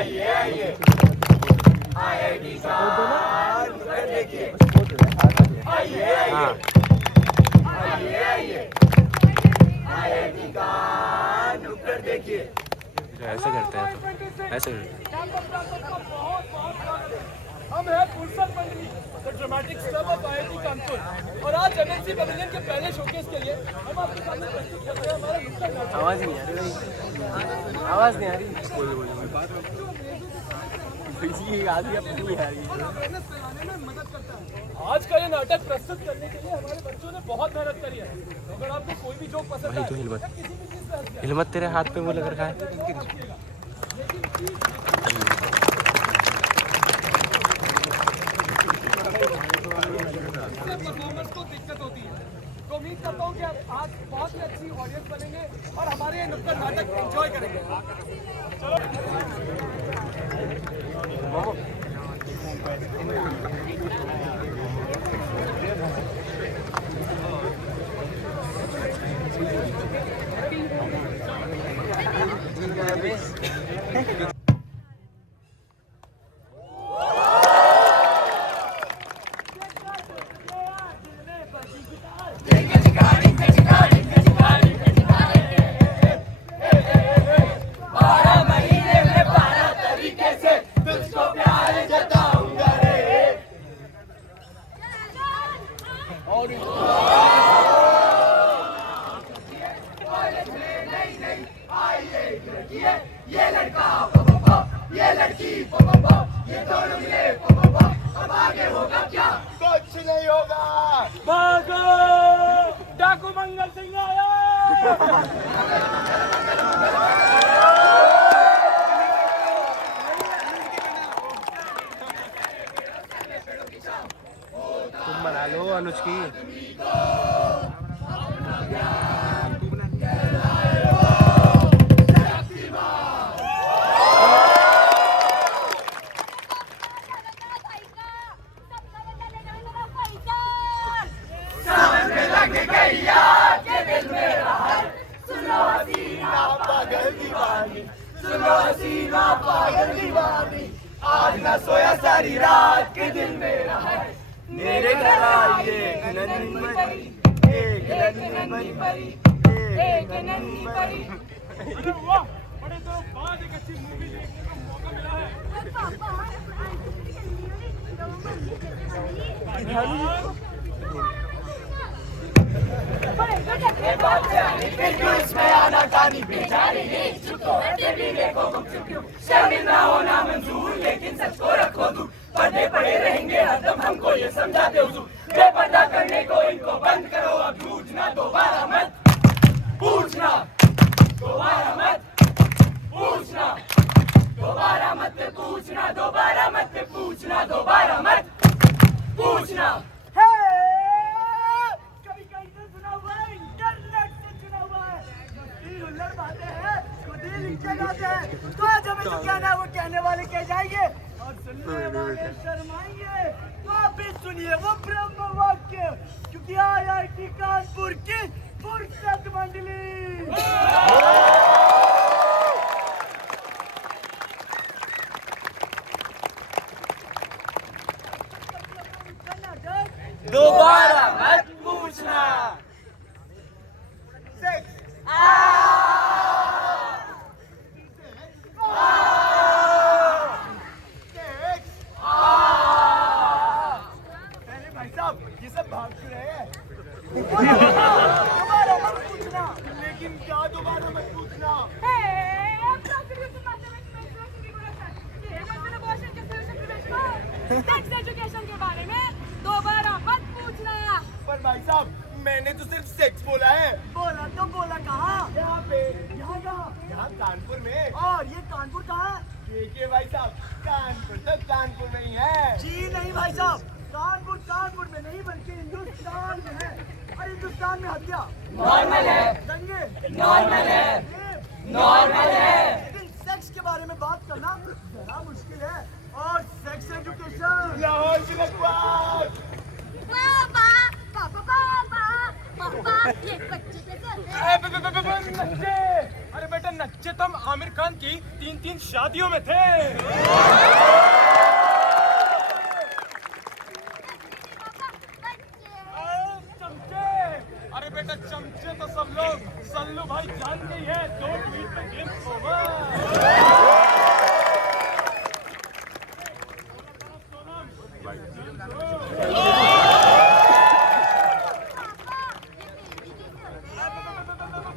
आइए आइए आईआईटी का नुक्कड़ देखिए। आइए आइए आइए आइए आईआईटी का नुक्कड़ देखिए। ऐसे करते हैं तो ऐसे हम हैं फुर्सत मंडली the dramatic stuff of IIT Kanpur और आज एमएनसी पवेलियन के पहले शोकेस के लिए हम आपके सामने प्रस्तुत कर रहे हैं हमारा नुक्कड़ नाटक। आवाज़ नहीं आ रही, आवाज़ नहीं आ रही। अवेयरनेस फैलाने में मदद करता है। आज का ये नाटक प्रस्तुत करने के लिए हमारे बच्चों ने बहुत मेहनत करी है। अगर आपको कोई भी जोक पसंद आए, किसी भी चीज से हिलमत तेरे हाथ पे वो लग रखा है। परफॉर्मर्स को दिक्कत होती है, तो उम्मीद करता हूँ कि आज बहुत ही अच्छी ऑडियंस बनेंगे और हमारे ये नुक्कड़ नाटक एंजॉय करेंगे। ये लड़का ये लड़की ये दोनों मिले अब आगे होगा क्या? कुछ नहीं होगा। भागो डाकू मंगल सिंह आया। तुम बना लो अनुज की। सुनो हसीना पागल दीवानी आज ना सोया सारी रात के दिल मेरा है। मेरे घर आइए नन्ही परी एक नन्ही परी एक नन्ही परी। अरे वाह, बड़े दिनों बाद एक अच्छी मूवी देखने का मौका मिला है। फिर क्यों इसमें आना कानी बेचारी चुको है तेरी देखो क्यों शर्मिंदा होना मंजूर लेकिन सच को रखो दूर। पर्दे पड़े रहेंगे हरदम हमको ये समझाते हुजूर। बेपर्दा करने को इनको बंद करो अब झूठना दोबारा मत पूछना दोबारा मत पूछना दोबारा मत पूछना दोबारा मत पूछना दोबारा मत पूछना। तो आज हमें जो कहना है वो कहने वाले कह जाएंगे और सुनने वाले शर्माएंगे। तो आप भी सुनिए वो ब्रह्म वाक्य क्योंकि आईआईटी कानपुर की फुर्सत मंडली। दोबारा मत पूछना। ये सब भाग क्यों रहे हैं? दोबारा मत पूछना। लेकिन क्या दोबारा मत पूछना? एजुकेशन के बारे में दोबारा मत पूछना। पर भाई साहब मैंने तो सिर्फ सेक्स बोला है। बोला तो बोला कहाँ? यहाँ पे यहाँ कानपुर में। और ये कानपुर कहाँ है? देखिए भाई साहब कानपुर तो कानपुर में ही है। जी नहीं भाई साहब, कानपुर कानपुर में नहीं बल्कि हिंदुस्तान में है। और हिंदुस्तान में हत्या नॉर्मल है। दंगे नॉर्मल है। नॉर्मल है। लेकिन सेक्स के बारे में बात करना जरा मुश्किल है। और सेक्स एजुकेशन लाहौर की लखवार। पापा पापा पापा पापा ये बच्चे कैसे? बच्चे, अरे बेटा तो नच्चे तुम आमिर खान की 3-3 शादियों में थे। चमचे, अरे बेटा चमचे तो सब लोग सल्लू भाई जानते ही है, 2 ट्वीट पे गेम ओवर।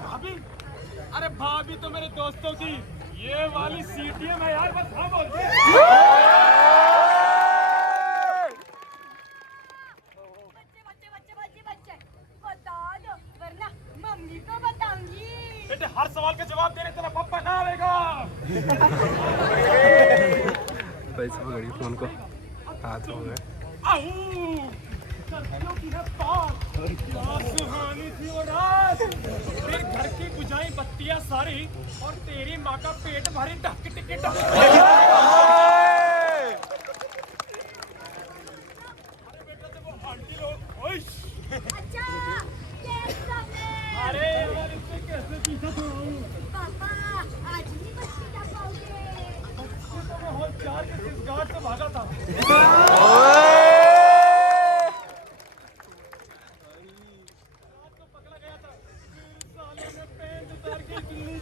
भाभी, अरे भाभी तो मेरे दोस्तों की ये वाली सीटीएम है यार, बस हाँ बोल दे। बच्चे बता दो वरना मम्मी को बताऊंगी। बेटे हर सवाल का जवाब देने तेरा पप्पा ना आएगा। पैसे पकड़ी फोन को हाथ हो गए। सर्दियों की है बात, क्या सुहानी थी वो रात। फिर घर की बुझाई बत्तियां सारी और तेरी माँ का पेट भरी ढक टिकट। अरे बेटा जब वो आंटी लोग अच्छा कैसा है? अरे यार इससे कैसे पीछा छुड़ाऊं? पापा आज नहीं बच्चे जा पाओगे। बच्चे तो मैं हॉल 4 के इस गार्ड से भागा था।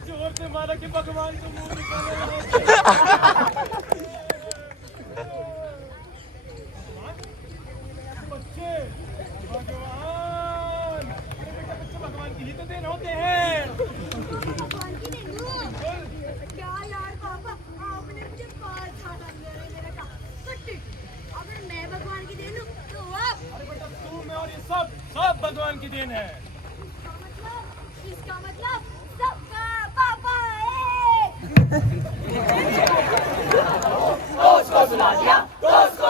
जोर से मारा कि भगवान को मुंह निकाले। बच्चे भगवान, अरे बेटा बच्चे भगवान की ही तो देन होते हैं। भगवान की देन दो। क्या यार पापा आपने मुझे 5 हाथ मेरे का कट्टी। अगर मैं भगवान की देन हूँ तो आप। अरे बेटा तू मैं और ये सब भगवान की देन है। इसका मतलब सबका पापा एक। दोस्त को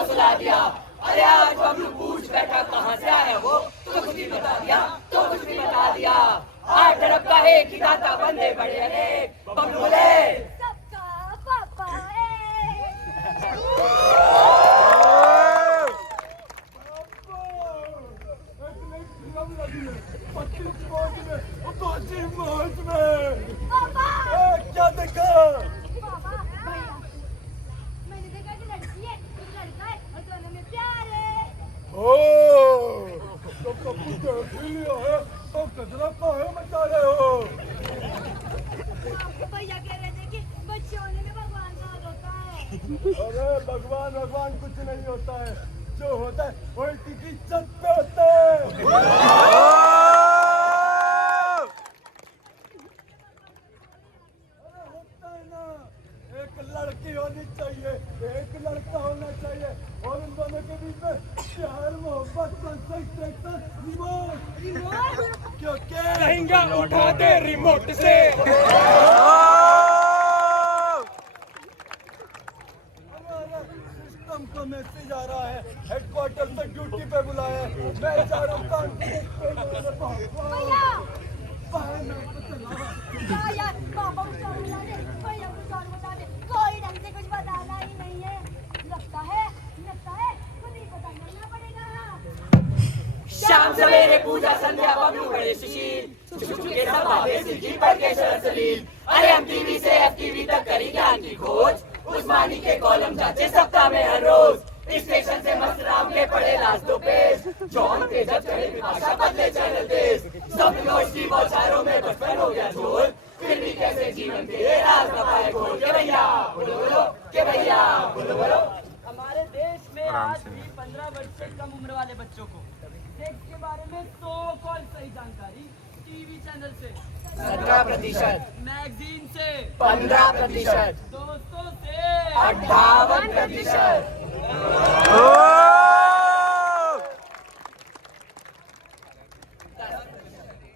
सुला दिया। अरे आज बबलू पूछ बैठा कहाँ से आया वो, तो कुछ भी बता दिया। 8 अरब का एक ही दाता बंदे बड़े अनेक। बबलू बोले सबका पापा एक। पापा क्या देखा? पापा भैया मैंने देखा कि लड़की है एक लड़का है और दोनों में प्यार है। तो पप्पू को लिया है तो कचरा काहे मचा रहे हो? आपको भैया कह रहे थे कि बच्चे होने में भगवान का हाथ होता है। अरे भगवान कुछ नहीं होता है, जो होता है वो की इज्जत पे होता है। अरे होता है ना, एक लड़की होनी चाहिए, एक लड़का होना चाहिए और उन दोनों के बीच में प्यार मोहब्बत रिमोट क्योंकि लहंगा उठा दे रिमोट से। सिस्टम का मैसेज आ रहा है, हेडक्वार्टर से ड्यूटी पे बुलाया है, मैं जा रहा हूँ काम पे। भैया हाँ यार पापा कुछ और बता दे, भैया कुछ और बता दे, कोई ढंग से कुछ बताना ही नहीं है। लगता है खुद ही बताना पड़ेगा। शाम सवेरे पूजा संध्या बबलू बड़े सुशील, चुपके सब बातें सिद्धि पढ़ के शरद सलील। अरे हम टीवी से FTV तक करी ज्ञान की खोज, उस्मानी के कॉलम जांचे सप्ताह में हर रोज। स्टेशन से मस्त राम के पड़े लास्ट 2 पेज, जॉन तेजब चढ़े विभाषा बदले चैनल देश। सब लोग की बौछारों में बचपन हो गया झोल, फिर भी कैसे जीवन के राज दबाए खोल के भैया बोलो बोलो। हमारे देश में आज भी 15 वर्ष से कम उम्र वाले बच्चों को सेक्स के बारे में सो कॉल सही जानकारी टीवी चैनल से 17%, मैगजीन से 15%, दोस्तों से 58%।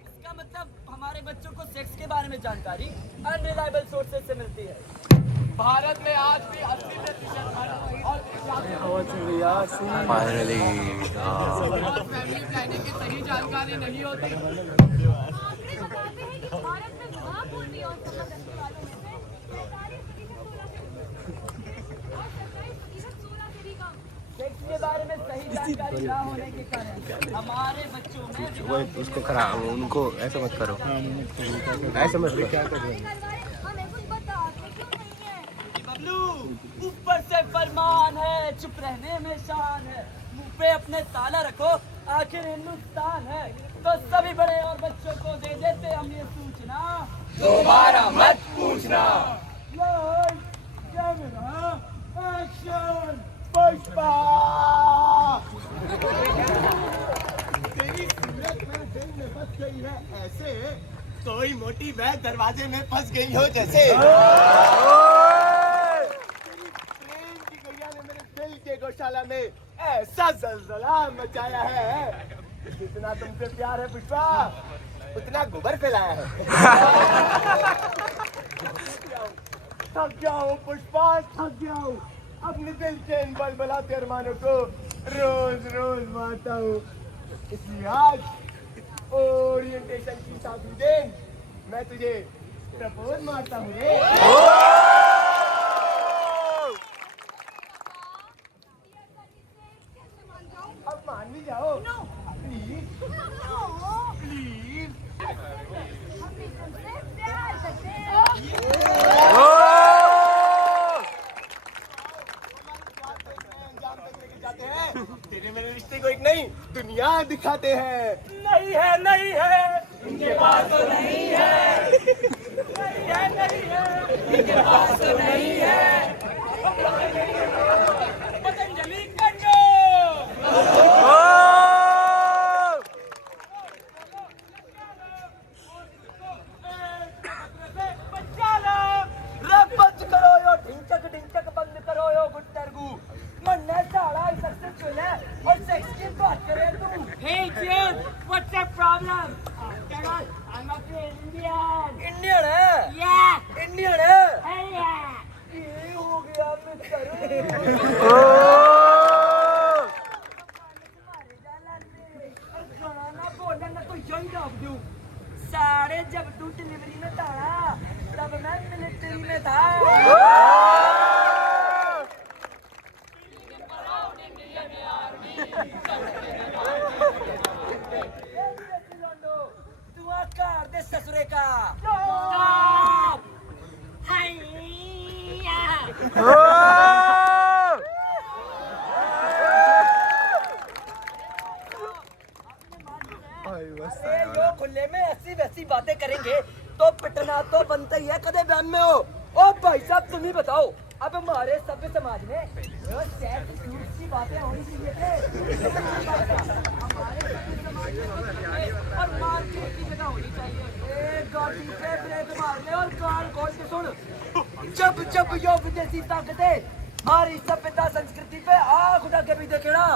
इसका मतलब हमारे बच्चों को सेक्स के बारे में जानकारी अनरिलायबल सोर्सेज से मिलती है। भारत में आज भी 80% और फाइनली फैमिली प्लानिंग की सही जानकारी नहीं होती। आंकड़े बताते हैं कि भारत में विवाह पूर्व और संबंध वालों में से 45% 16 से भी कम। सेक्स के बारे में सही जानकारी ना होने के कारण हमारे बच्चों में वो उसको खराब उनको ऐसा मत करो, ऐसा मत करो। फरमान है, चुप रहने में शान है, मुंह पे अपने ताला रखो, आखिर हिंदुस्तान है। तो सभी बड़े और बच्चों को दे देते हम ये सूचना, दोबारा मत पूछना। एक्शन पुष्पा। तेरी सूरत में दिल में बस गई है ऐसे, कोई मोटी बैग दरवाजे में फंस गई हो जैसे। तेरी प्रेम की गैया ने मेरे दिल के गौशाला में ऐसा जलजला मचाया है। जितना तुमसे प्यार है पुष्पा, उतना गोबर फैलाया है। थक गया हूँ पुष्पा, थक गया हूँ। अपने दिल के इन बलबलाते अरमानों को रोज रोज मारता हूँ। इसलिए आज ओरिएंटेशन की साथी दिन मैं तुझे प्रपोज मारता हूँ रे। अब मान भी जाओ प्लीज प्लीज। तेरे मेरे रिश्ते को एक नई दुनिया दिखाते हैं। नहीं है, नहीं है, इनके पास तो नहीं है, नहीं है, नहीं है, इनके पास तो नहीं है। पतंजलि कंडो। बंद करो यो ढिंचक ढिंचक, बंद करो यो गुट्टरगू। मन्ने साड़ा सक्सेसफुल है और सेक्स की बात करे तू। Hey Jim, what's your problem? After all, I'm a Indian. Indian है? Yeah. Indian है? Hey yeah. ये हो गया मिस्टर। खाना बोलना ना तो यही रख दूं। सारे जब तू डिलीवरी में था तब मैं मिलिट्री में था। तू आकार दे ससुरे का। अरे यो खुले में ऐसी वैसी बातें करेंगे तो पिटना तो बनता ही है। कदे बयान में हो। ओ भाई साहब तुम ही बताओ, अब हमारे सभ्य समाज में यो सेक्स झूठ की बातें होनी चाहिए थे। हमारे सभ्य समाज में और मारपीट की जगह होनी चाहिए। गाड़ी पे ब्रेक मार ले और कान खोल के सुन। जब जब यो विदेशी ताकतें हमारी सभ्यता संस्कृति पे आँख उठा के भी देखेना,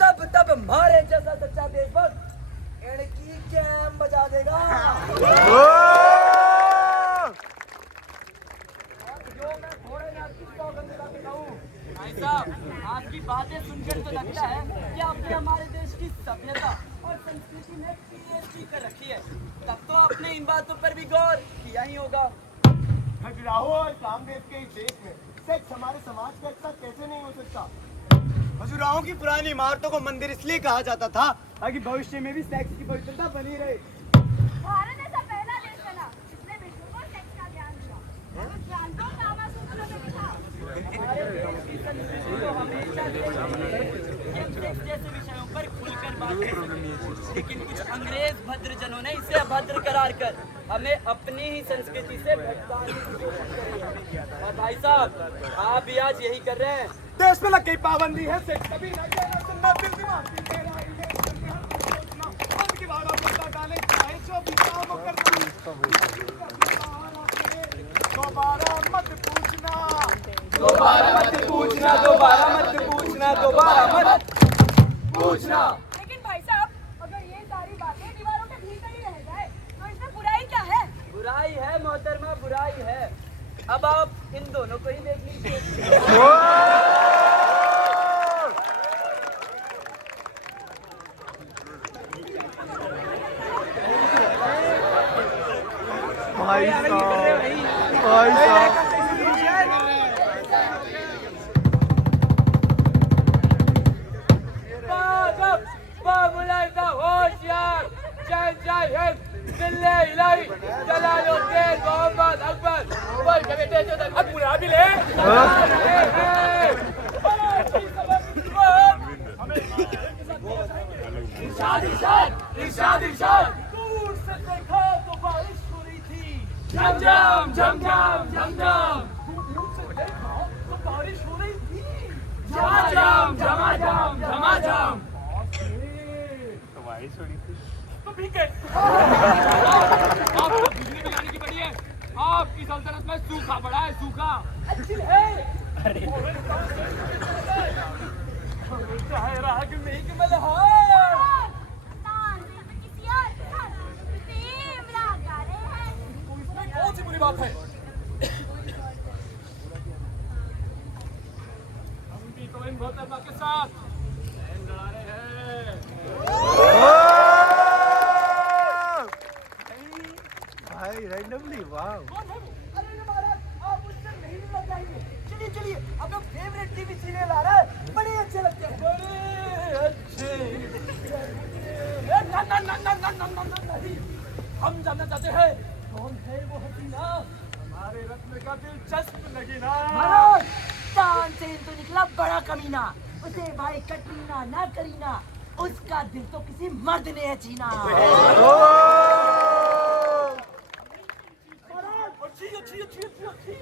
तब तब हमारे जैसा सच्चा देशभक्त इनकी कैम बजा देगा। जो मैं थोड़े में आपकी सौगंध दिला के कहूं, भाई साहब आपकी बातें सुनकर तो लगता है कि आपने हमारे देश की सभ्यता और संस्कृति में पीएचडी कर रखी है। तब तो आपने इन बातों पर भी गौर किया ही होगा। खजुराहो और कामदेव के इस देश में सेक्स हमारे समाज का हिस्सा कैसे नहीं हो सकता। खजुराहो की पुरानी इमारतों को मंदिर इसलिए कहा जाता था ताकि भविष्य में भी सेक्स की पवित्रता बनी रहे। भारत ऐसा पहला देश बना जिसने विश्व को सेक्स का ज्ञान दिया। ज्ञान तो कामासूत्र में भी था। हमारे देश की संस्कृति तो हमेशा से सेक्स जैसे विषयों पर खुलकर बात करती, लेकिन कुछ अंग्रेज भद्रजनों ने इसे अभद्र करार कर हमें अपनी ही संस्कृति से भटकाने की कोशिश करी है। और भाई साहब आप भी आज यही कर रहे हैं। देश में लग गई पाबंदी है सेक्स कभी ना कहना सुनना दिल दिमाग की तेरा ही है सोचना मन की बात अपना डाले चाहे जो भी काम करना। दोबारा मत पूछना, दोबारा मत पूछना, दोबारा मत पूछना, दोबारा मत पूछना। लेकिन भाई साहब अगर ये सारी बातें दीवारों के भीतर ही रह जाए तो इसमें बुराई क्या है? बुराई है मोहतरमा, बुराई है। अब आप इन दोनों को ही देख लीजिए। भाई साहब, भाई साहब। होशियार जय जय हिंद, दिल्ली इलाही जलालुद्दीन मोहम्मद अकबर। बोल के बेटे जो तक अब बुरा भी ले। इरशाद इरशाद। दूर से देखा तो बारिश हो रही थी। झम झम झम झम झम झम। दूर से देखा तो बारिश हो रही थी। झमाझम झमाझम झमाझम। तो ठीक है। आपको बिजली बिलाने की पड़ी है। आपकी सल्तनत में सूखा पड़ा है, सूखा। अच्छी है। चाहे राग में कि मल्हार। किसी और प्रेम राग गा रहे हैं। इसमें कौन सी बुरी बात है? हम भी तो इन मोहतरमा के साथ बहन लड़ा रहे हैं। भाई रैंडमली वाह। कौन है वो? अरे महाराज आप मुझसे नहीं लग जाएंगे। चलिए चलिए अपना फेवरेट टीवी सीरियल आ रहा है, बड़े अच्छे लगते हैं। बड़े अच्छे। ना ना ना ना ना ना ना नहीं। हम जानना चाहते हैं कौन है वो हसीना हमारे रत्न का दिलचस्प नगीना। महाराज तान से तो निकला बड़ा कमीना, उसे भाई कटरीना ना करीना, उसका दिल तो किसी मर्द ने है छीना। अच्छी अच्छी अच्छी अच्छी अच्छी।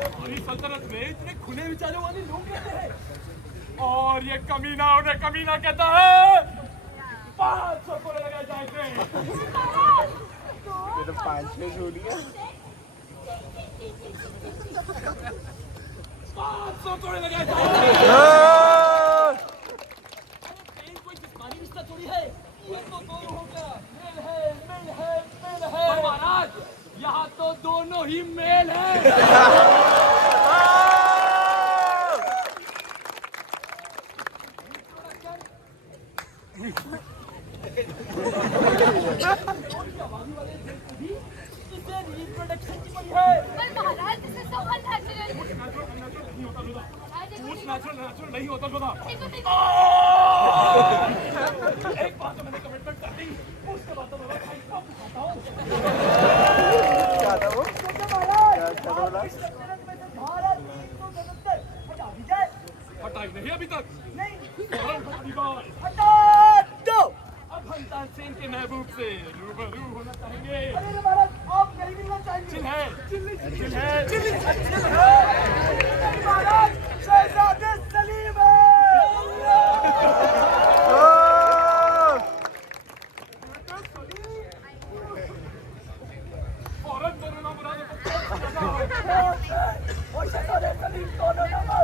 हमारी सल्तनत में इतने खुले विचारों वाले लोग रहते हैं और ये कमीना उन्हें कमीना कहता है। 500 को लगाए जाएंगे। ये तो 5-6 जोड़ी है। 500 तोड़े लगाए जाएंगे। प्रेम कोई जिस्मानी रिश्ता थोड़ी है, ये तो दोनों हो गया। मेल है मेल है मेल है। पर महाराज यहाँ तो दोनों ही मेल हैं। इसे रिप्रोडक्शन की पड़ी है। पर महाराज this is so unnatural. कुछ नेचुरल नहीं होता खुदा। देखो देखो। एक बात तो मैंने कमिटमेंट कर दी, उसके बाद तो मैं भाई सब खाता हूँ। क्या था वो? हटाई नहीं अभी तक। नहीं फौरन हटाई बात। हटा दो। अब हम तानसेन के महबूब से रूबरू होना चाहेंगे। अरे महाराज आप नहीं मिलना चाहेंगे। चिल है, चिल है। महाराज शहजादे सलीम है। फौरन दोनों नाम बुला दो। और शहजादे सलीम दोनों नंबर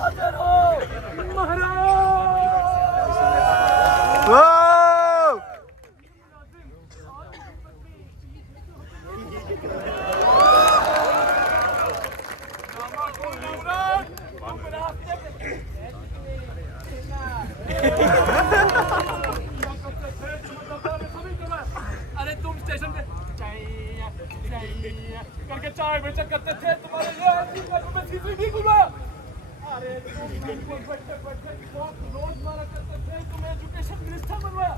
हाजिर हो। अरे तुम स्टेशन पे करके चाय बेचा करते थे, तुम्हारे लिए मैं सीसी नहीं घुमाया। अरे तुम बैठे रोज मारा करते थे, तुम्हें एजुकेशन मिनिस्टर बनवाया।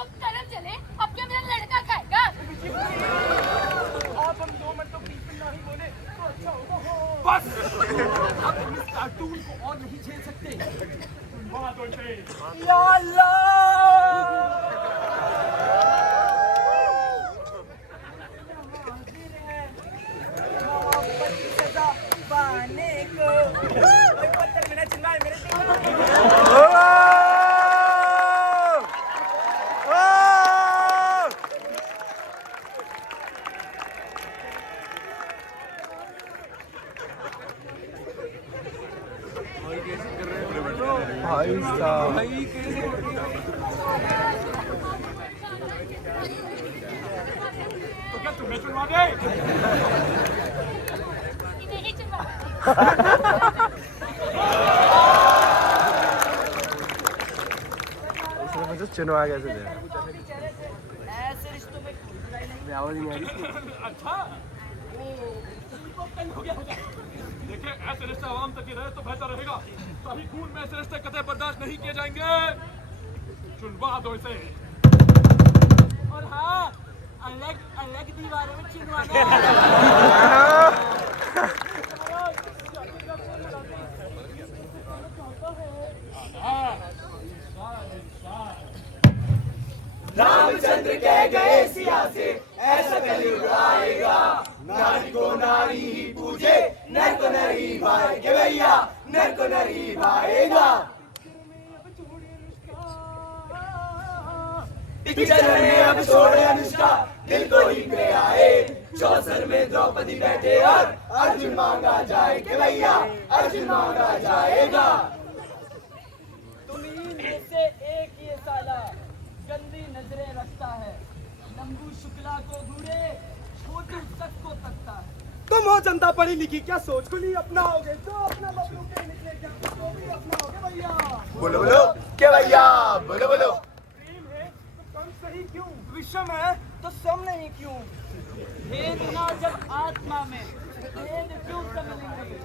अब तरफ चले, अब क्या मेरा लड़का खाएगा? आप हम 2 मिनट तो बीच में नहीं बोले तो अच्छा होगा। बस अब हम इस कार्टून को और नहीं झेल सकते। बात होते या अल्लाह। मोहब्बत की सजा पाने को कोई पत्थर में न चिल्लाए मेरे दिल में। भाई साहब तो क्या तुम्हें चुनवा दे? इन्हें ही चुनवा। उसने मुझे चुनवा कैसे दे? ऐसे रिश्तों में आवाज नहीं आ रही। अच्छा वो देखिए, ऐसे रिश्ते आवाम तक ही रहे तो बेहतर रहेगा। कभी खून में ऐसे रिश्ते कतई बर्दाश्त नहीं किए जाएंगे। चुनवा दो इसे। और हाँ, अलग अलग दीवारों में चिनवाना है। रामचंद्र कह गए सिया से ऐसा कलयुग आएगा, नारी को नारी ही पूजे, नर को नर ही भाएगा भैया, नर को नर ही भाएगा। पिक्चर में अब छोड़े अनुष्का, दिल को ही पे आए, चौसर में द्रौपदी बैठे और अर्जुन मांगा जाए कि भैया, अर्जुन मांगा जाएगा। तुम्हीं में से एक ये साला गंदी नजरें रखता है, लंबू शुक्ला को घूरे, छोटू तक को तकता है। तुम हो जनता पढ़ी लिखी, क्या सोच को नहीं अपनाओगे? जो अपना बबलू के निकले क्या तो भी अपनाओगे भैया? बोलो बोलो के भैया, बोलो बोलो। प्रेम है तो कम सही क्यों? विषम है तो सम नहीं क्यों? भेद ना जब आत्मा में, भेद क्यों समझेंगे?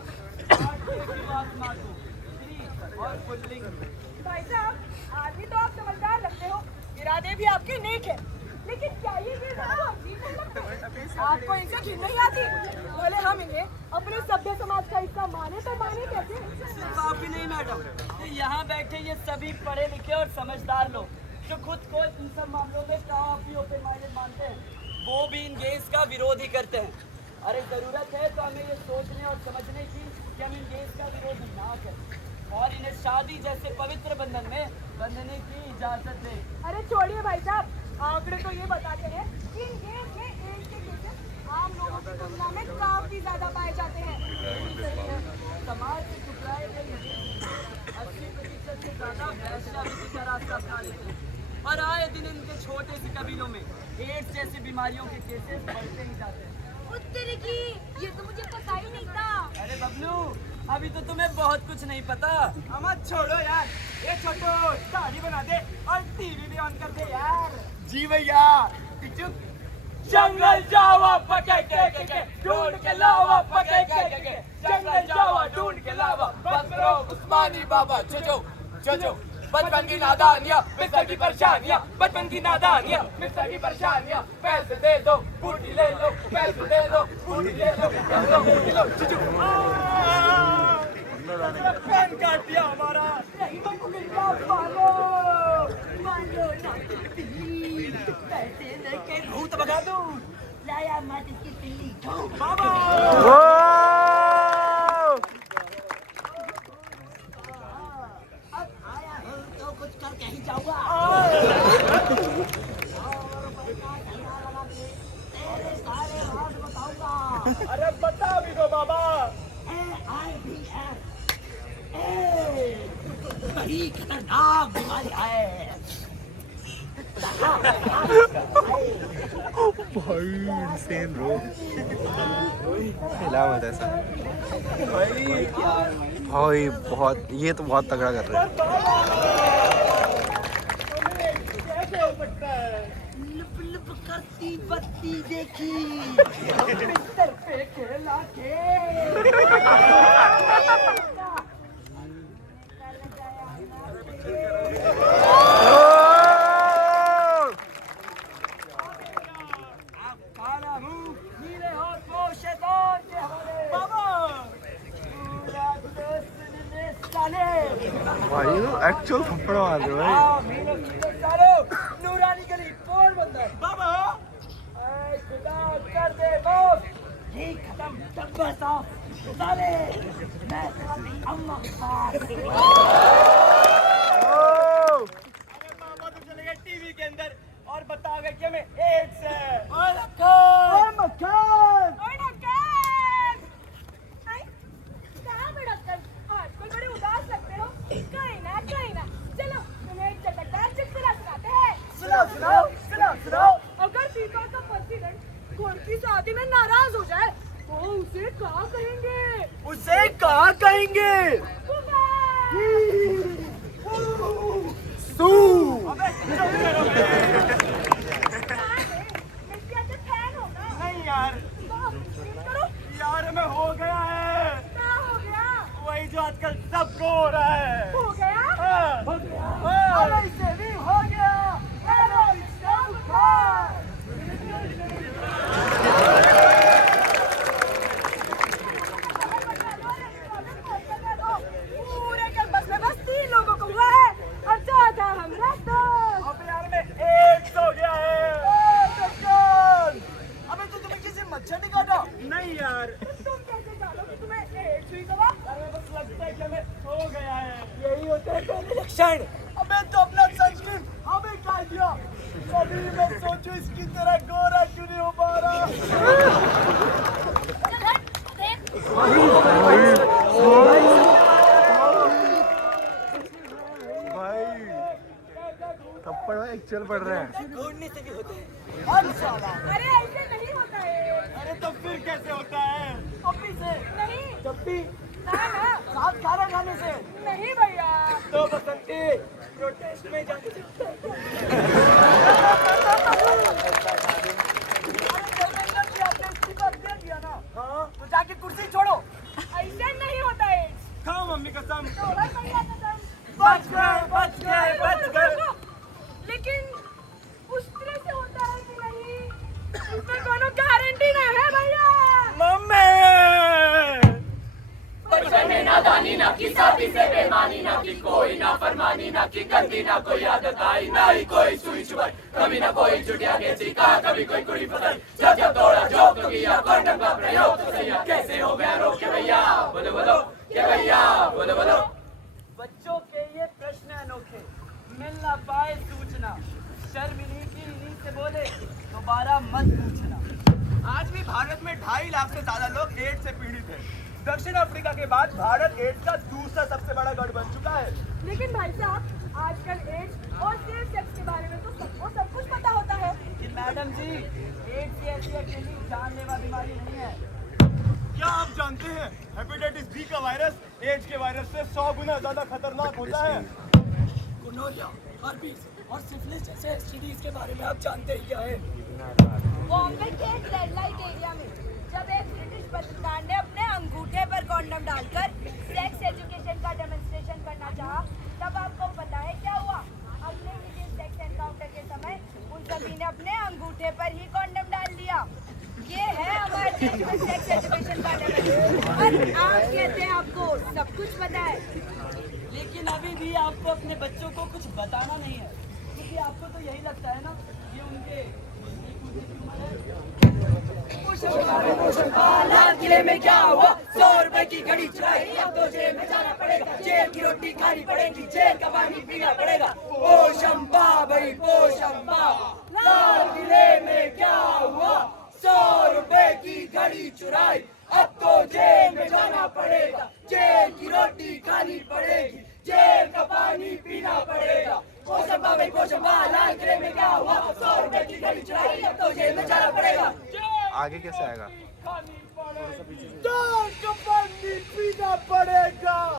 काटते क्यों आत्मा को, स्त्री और पुल्लिंग में। भाई साहब, आदमी तो आप समझदार लगते हो, इरादे भी आपके नेक है, लेकिन क्या ये चीज़ आपको अजीब नहीं लगता? आपको इनसे घिन नहीं आती? भले हम इन्हें अपने सभ्य समाज का हिस्सा माने तो माने कैसे? सिर्फ आप ही नहीं मैडम, यहाँ बैठे ये सभी पढ़े लिखे और समझदार लोग जो खुद को इन सब मामलों में काफी ओपन माइंडेड मानते हैं, वो भी इन गेज का विरोध ही करते हैं। अरे जरूरत है तो हमें ये सोचने और समझने की कि हम इन गेज का विरोध ना करें और इन्हें शादी जैसे पवित्र बंधन में बंधने की इजाजत दें। अरे छोड़िए भाई साहब, आंकड़े तो ये बताते हैं कि इन केस में एड्स के केसेस आम लोगों की तुलना में काफी ज्यादा पाए जाते हैं। समाज से टुकराए गए 80% से ज्यादा वैश्यावृत्ति का रास्ता अपना लेते हैं और आए दिन इनके छोटे से कबीलों में एड्स जैसी बीमारियों के केसेस बढ़ते ही जाते हैं। उत्तरी की ये तो मुझे पता ही नहीं था। अरे बबलू, अभी तो तुम्हें बहुत कुछ नहीं पता। अमत छोड़ो यार, ये छोटो दाढ़ी बना दे और टीवी भी ऑन कर दे यार। जी भैया। जंगल जावा पके के ढूंढ के लावा पके के जंगल जावा ढूंढ के लावा बस करो उस्मानी बाबा, जो बचपन की नादानियाँ, मिस्टर की परेशानियाँ, बचपन की नादानियाँ, मिस्टर की परेशानियाँ। पैसे दे दो, बूटी ले लो, पैसे दे दो, बूटी ले लो, बूटी लो, पैन काट दिया हमारा। नहीं तो मिलता मानो ना पैसे लेके भूत भगा दूं, लाया मत इसकी पिल्ली बाबा। अब आया हूँ तो कुछ करके ही जाऊंगा। तेरे सारे राज बताऊंगा। अरे बता भी दो बाबा। बड़ी खतरनाक बीमारी है। भाई इंसेन ब्रो, हिला मत ऐसा भाई। बहुत, ये तो बहुत तगड़ा कर रहे हैं। कैसे हो सकता है? लुप लुप करती बत्ती देखी, बिस्तर पे खेला भाई एक्चुअल थप्पड़ मार रहे भाई। नूरानी गली पोरबंदर। बाबा खुदा कर दे बॉस, ये खत्म डब्बा साफ साले, मैं अपनी अम्मा के पास। अरे बाबा तो चले गए टीवी के अंदर और बता गए कि हमें एड्स है। और मक्खन कहाँ पे डॉक्टर? आजकल बड़े उदास लगते हो। कहीं ना चलो तुम्हें एक चटकदार चुटकुला सुनाते हैं। सुनाओ। अगर फीफा का प्रेसिडेंट गोल की शादी में नाराज हो जाए तो उसे क्या कहेंगे? उसे कहाँ कहेंगे? सू। फैन होगा। नहीं यार। तो अब सोचो इसकी तरह गोरा क्यों नहीं हो पा रहा। चल हट, देख। भाई थप्पड़ भाई एक्चुअल पड़ रहे हैं। घूरने से भी होते हैं। अरे ऐसे नहीं होता है। अरे तो फिर कैसे होता है? पप्पी से नहीं, चप्पी ना ना, साथ खाना खाने से नहीं भैया। तो बसंती प्रोटेस्ट में जाने से आपने इस्तीफा दे दिया ना। हाँ तो जाके कुर्सी छोड़ो। ऐसे नहीं होता है। खाओ मम्मी कसम। तो भाई भैया कसम। बच गए। लेकिन उस तरह से होता है कि नहीं, इसमें कोनो गारंटी नहीं है भैया। मम्मी बचपन में नादानी ना की साथी से बेमानी ना की कोई ना फरमानी ना की गंदी ना कोई आदत आई ना ही कोई सुई चुबाई कभी ना कोई चुटिया के चीखा कभी कोई कुड़ी फसाई जब जब दौड़ा जो तो किया कॉन्डम का प्रयोग तो सही कैसे हो गया रोक के भैया बोलो बोलो के भैया बोलो बोलो। बच्चों के ये प्रश्न अनोखे, मिल ना पाए सूचना, शर्म इन्हीं से बोले, दोबारा मत पूछना। आज भी भारत में 2.5 लाख से ज्यादा लोग एड्स से पीड़ित हैं। दक्षिण अफ्रीका के बाद भारत एड्स का दूसरा सबसे बड़ा गढ़ बन चुका है। लेकिन भाई साहब, आजकल एड्स और सेफ सेक्स के बारे में तो सबको सब कुछ पता होता है। कि मैडम जी, एड्स की ऐसी अकेली जानलेवा बीमारी नहीं है। क्या आप जानते हैं हेपेटाइटिस बी का वायरस एड्स के वायरस से 100 गुना ज्यादा खतरनाक होता है। गोनोरिया, हर्पीस और सिफिलिस जैसे एसटीडीज के बारे में आप जानते ही क्या है? बॉम्बे के एक रेड लाइट एरिया में जब एक ब्रिटिश पत्रकार ने अपने अंगूठे पर कॉन्डम डालकर सेक्स एजुकेशन का डेमोन्स्ट्रेशन करना चाहा, तब आपको पता है क्या हुआ? अपने विजय सेक्स एनकाउंटर के समय उन सभी ने अपने अंगूठे पर ही कॉन्डम डाल दिया। ये है हमारे देश में सेक्स एजुकेशन का डेमोन्स्ट्रेशन। और आप कहते हैं आपको सब कुछ पता है। लेकिन अभी भी आपको अपने बच्चों को कुछ बताना नहीं है, क्योंकि आपको तो यही लगता है ना ये उनके लाल किले में क्या हुआ? 100 रुपए की घड़ी चुराई, अब तो जेल में जाना पड़ेगा। जेल की रोटी खानी पड़ेगी, जेल का पानी पीना पड़ेगा। पोशंबा भाई पोशंबा, लाल किले में क्या हुआ? 100 रुपए की घड़ी चुराई, अब तो जेल में जाना पड़ेगा। जेल की रोटी खानी पड़ेगी, जेल का पानी पीना पड़ेगा। पोशंबा भाई पोशंबा, लाल किले में क्या हुआ? 100 रुपए की घड़ी चुराई, अब तो जेल में जाना पड़ेगा। आगे कैसे आएगा? जेल का पानी पीना पड़ेगा।